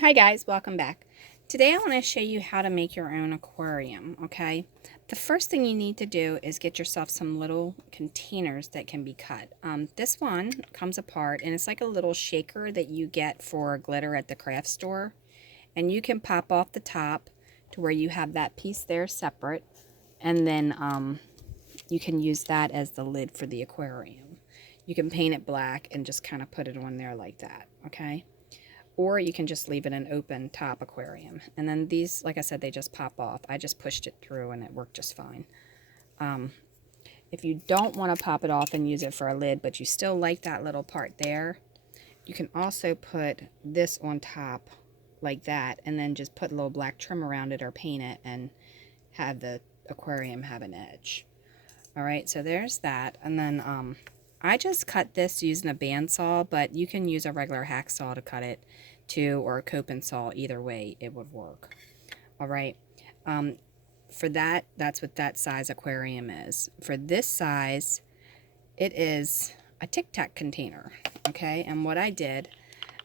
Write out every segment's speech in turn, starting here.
Hi guys, welcome back. Today I want to show you how to make your own aquarium, okay? The first thing you need to do is get yourself some little containers that can be cut. This one comes apart and it's like a little shaker that you get for glitter at the craft store. And you can pop off the top to where you have that piece there separate. And then you can use that as the lid for the aquarium. You can paint it black and just kind of put it on there like that, okay? Or you can just leave it an open top aquarium. And then these, like I said, they just pop off. I just pushed it through and it worked just fine. If you don't want to pop it off and use it for a lid, but you still like that little part there, you can also put this on top like that and then just put a little black trim around it or paint it and have the aquarium have an edge. All right, so there's that. And then I just cut this using a bandsaw, but you can use a regular hacksaw to cut it too, or a coping saw. Either way, it would work. All right. For that, that's what that size aquarium is. For this size, it is a Tic Tac container. Okay, and what I did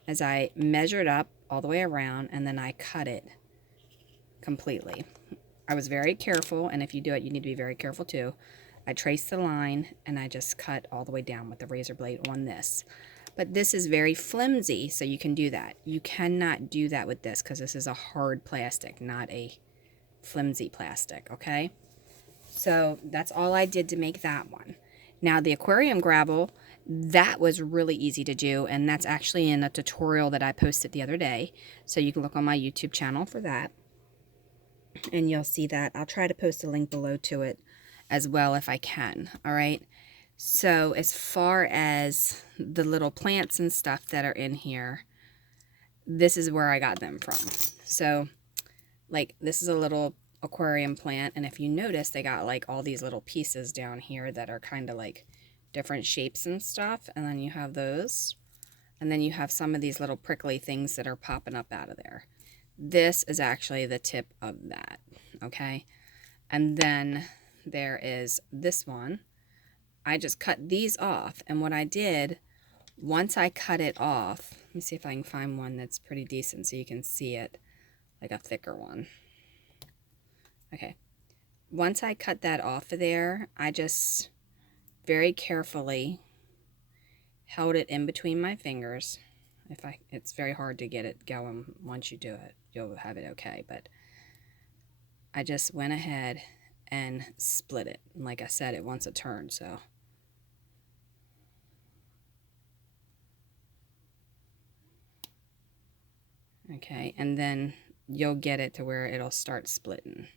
is I measured up all the way around and then I cut it completely. I was very careful, and if you do it, you need to be very careful too. I traced the line and I just cut all the way down with the razor blade on this. But this is very flimsy, so you can do that. You cannot do that with this because this is a hard plastic, not a flimsy plastic, okay? So that's all I did to make that one. Now the aquarium gravel, that was really easy to do, and that's actually in a tutorial that I posted the other day. So you can look on my YouTube channel for that. And you'll see that. I'll try to post a link below to it as well if I can. All right. So as far as the little plants and stuff that are in here, this is where I got them from. So like this is a little aquarium plant, and if you notice, they got like all these little pieces down here that are kind of like different shapes and stuff, and then you have those, and then you have some of these little prickly things that are popping up out of there. This is actually the tip of that, okay? And then there is this one. I just cut these off, and what I did, once I cut it off, let me see if I can find one that's pretty decent so you can see it, like a thicker one. Okay, once I cut that off of there, I just very carefully held it in between my fingers. It's very hard to get it going. Once you do it, you'll have it okay, but I just went ahead and split it. And like I said, it wants a turn, so. Okay, and then you'll get it to where it'll start splitting.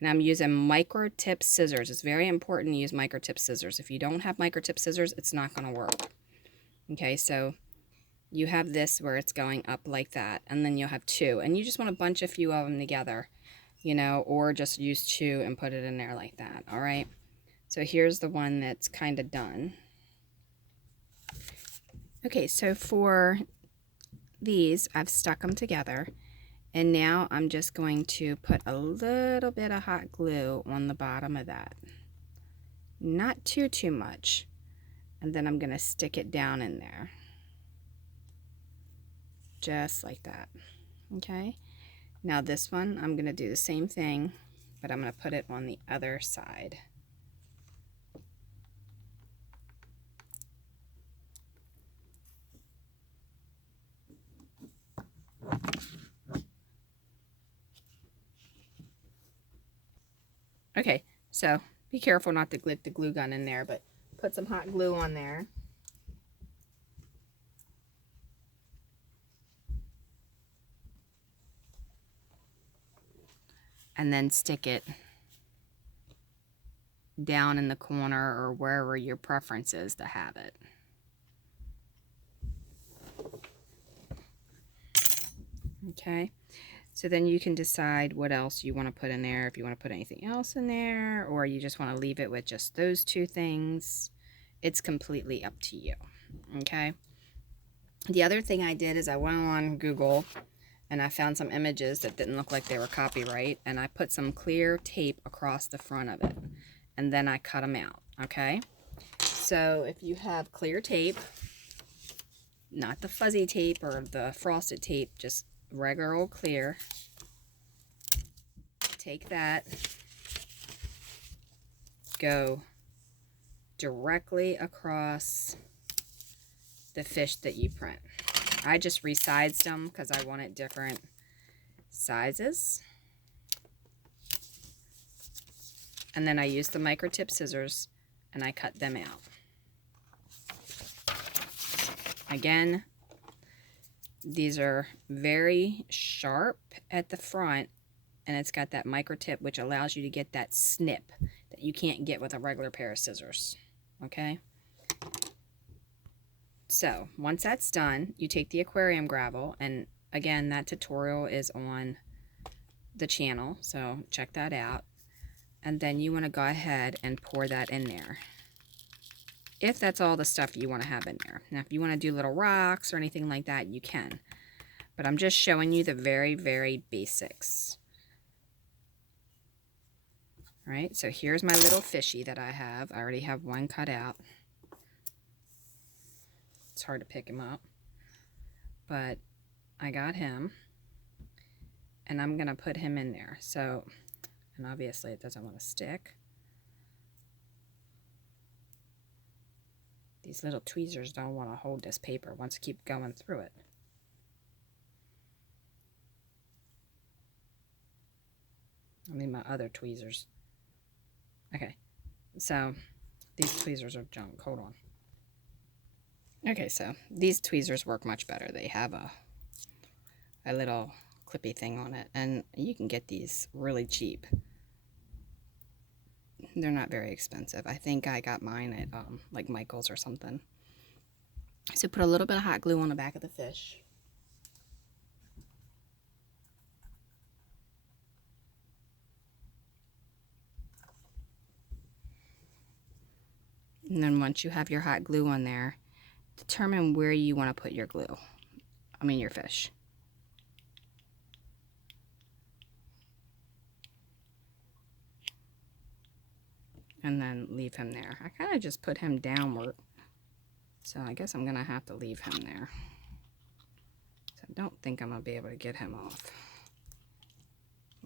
And I'm using micro tip scissors. It's very important to use micro tip scissors. If you don't have micro tip scissors, it's not going to work. Okay, so you have this where it's going up like that, and then you'll have two, and you just want to bunch a few of them together, you know, or just use two and put it in there like that. All right, so here's the one that's kind of done. Okay, so for these, I've stuck them together, and now I'm just going to put a little bit of hot glue on the bottom of that, not too much, and then I'm going to stick it down in there. Just like that. Okay, now this one I'm going to do the same thing, but I'm going to put it on the other side. Okay, so be careful not to get the glue gun in there, but put some hot glue on there. And then stick it down in the corner or wherever your preference is to have it. Okay, so then you can decide what else you want to put in there, if you want to put anything else in there, or you just want to leave it with just those two things. It's completely up to you. Okay, the other thing I did is I went on Google and I found some images that didn't look like they were copyright, and I put some clear tape across the front of it. and then I cut them out, okay? So if you have clear tape, not the fuzzy tape or the frosted tape, just regular old clear, take that, go directly across the fish that you print. I just resized them because I wanted different sizes. And then I used the micro tip scissors and I cut them out. Again, these are very sharp at the front, and it's got that micro tip which allows you to get that snip that you can't get with a regular pair of scissors. Okay? So once that's done, you take the aquarium gravel, and again, that tutorial is on the channel, so check that out. And then you want to go ahead and pour that in there, if that's all the stuff you want to have in there. Now, if you want to do little rocks or anything like that, you can. But I'm just showing you the very, very basics. All right, so here's my little fishy that I have. I already have one cut out. It's hard to pick him up, but I got him. And I'm going to put him in there. So, and obviously it doesn't want to stick. These little tweezers don't want to hold this paper. Once you keep going through it. I mean my other tweezers. Okay, so these tweezers are junk. Hold on. Okay, so these tweezers work much better. They have a little clippy thing on it, and you can get these really cheap. They're not very expensive. I think I got mine at like Michael's or something. So put a little bit of hot glue on the back of the fish. And then once you have your hot glue on there, determine where you want to put your glue. I mean your fish. And then leave him there. I kind of just put him downward. So I guess I'm going to have to leave him there. So I don't think I'm going to be able to get him off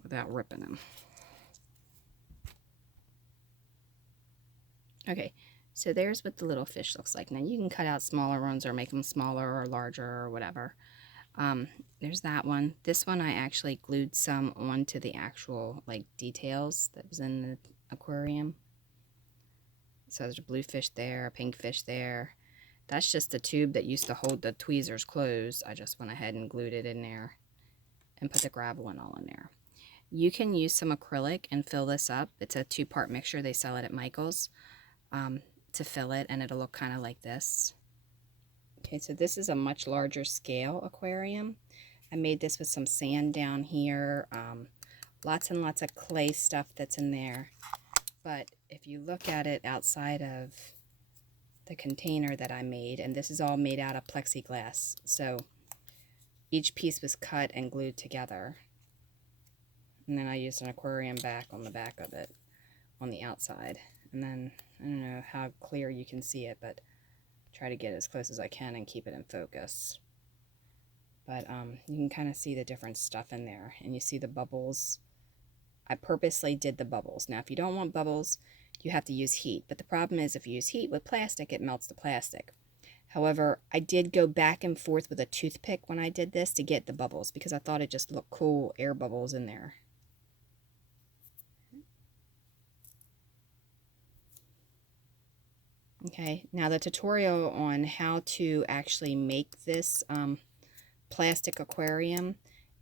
without ripping him. Okay, so there's what the little fish looks like. Now you can cut out smaller ones or make them smaller or larger or whatever. There's that one. This one I actually glued some onto the actual like details that was in the aquarium. So there's a blue fish there, a pink fish there. That's just the tube that used to hold the tweezers closed. I just went ahead and glued it in there and put the gravel and all in there. You can use some acrylic and fill this up. It's a 2-part mixture. They sell it at Michael's to fill it, and it'll look kind of like this. Okay, so this is a much larger scale aquarium. I made this with some sand down here, lots and lots of clay stuff that's in there. But if you look at it outside of the container that I made, and this is all made out of plexiglass, so each piece was cut and glued together. And then I used an aquarium back on the back of it on the outside. And then, I don't know how clear you can see it, but try to get as close as I can and keep it in focus. But you can kind of see the different stuff in there, and you see the bubbles. I purposely did the bubbles. Now, if you don't want bubbles, you have to use heat. But the problem is if you use heat with plastic, it melts the plastic. However, I did go back and forth with a toothpick when I did this to get the bubbles because I thought it just looked cool, air bubbles in there. Okay, now the tutorial on how to actually make this plastic aquarium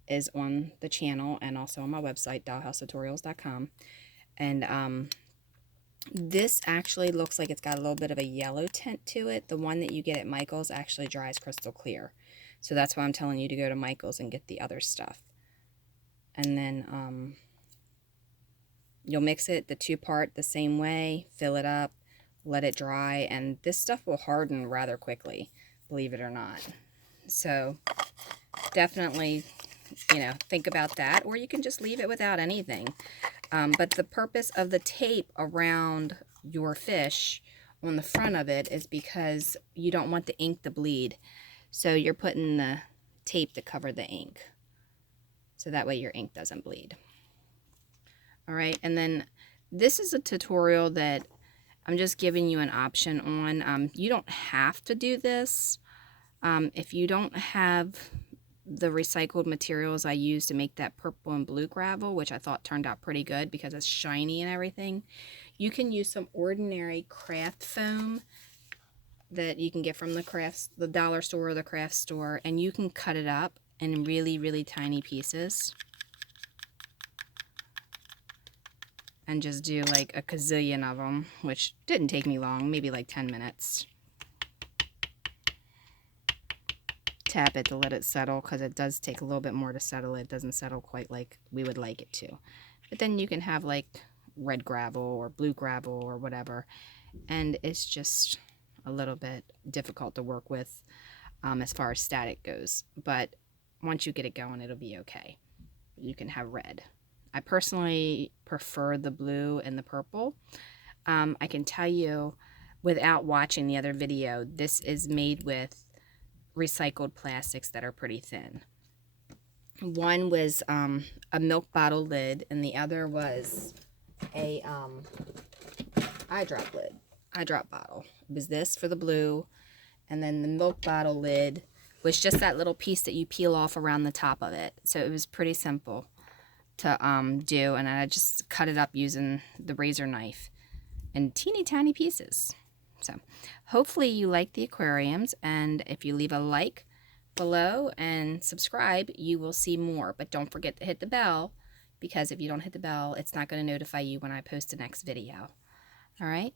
is on the channel and also on my website, dollhousetutorials.com. And this actually looks like it's got a little bit of a yellow tint to it. The one that you get at Michael's actually dries crystal clear. So that's why I'm telling you to go to Michael's and get the other stuff. And then you'll mix it, the 2-part, the same way, fill it up, let it dry, and this stuff will harden rather quickly, believe it or not. So definitely, you know, think about that, or you can just leave it without anything. But the purpose of the tape around your fish on the front of it is because you don't want the ink to bleed. So you're putting the tape to cover the ink, so that way your ink doesn't bleed. All right, and then this is a tutorial that I'm just giving you an option on. You don't have to do this. If you don't have the recycled materials I used to make that purple and blue gravel, which I thought turned out pretty good because it's shiny and everything, you can use some ordinary craft foam that you can get from the dollar store or the craft store, and you can cut it up in really, really tiny pieces and just do like a gazillion of them, which didn't take me long, maybe like 10 minutes. Tap it to let it settle, because it does take a little bit more to settle. It doesn't settle quite like we would like it to. But then you can have like red gravel or blue gravel or whatever, and it's just a little bit difficult to work with as far as static goes. But once you get it going, it'll be okay. You can have red. I personally prefer the blue and the purple. I can tell you, without watching the other video, this is made with recycled plastics that are pretty thin. One was a milk bottle lid, and the other was a eye drop bottle. It was this for the blue, and then the milk bottle lid was just that little piece that you peel off around the top of it. So it was pretty simple to do, and I just cut it up using the razor knife in teeny tiny pieces. So hopefully you like the aquariums, and if you leave a like below and subscribe, you will see more. But don't forget to hit the bell, because if you don't hit the bell, it's not going to notify you when I post the next video. All right,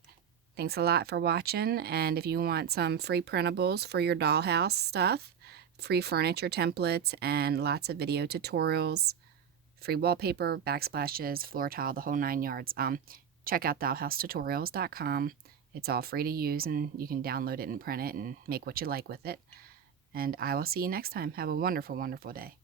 thanks a lot for watching, and if you want some free printables for your dollhouse stuff, free furniture templates, and lots of video tutorials, free wallpaper, backsplashes, floor tile, the whole 9 yards, check out dollhousetutorials.com. It's all free to use, and you can download it and print it and make what you like with it. And I will see you next time. Have a wonderful, wonderful day.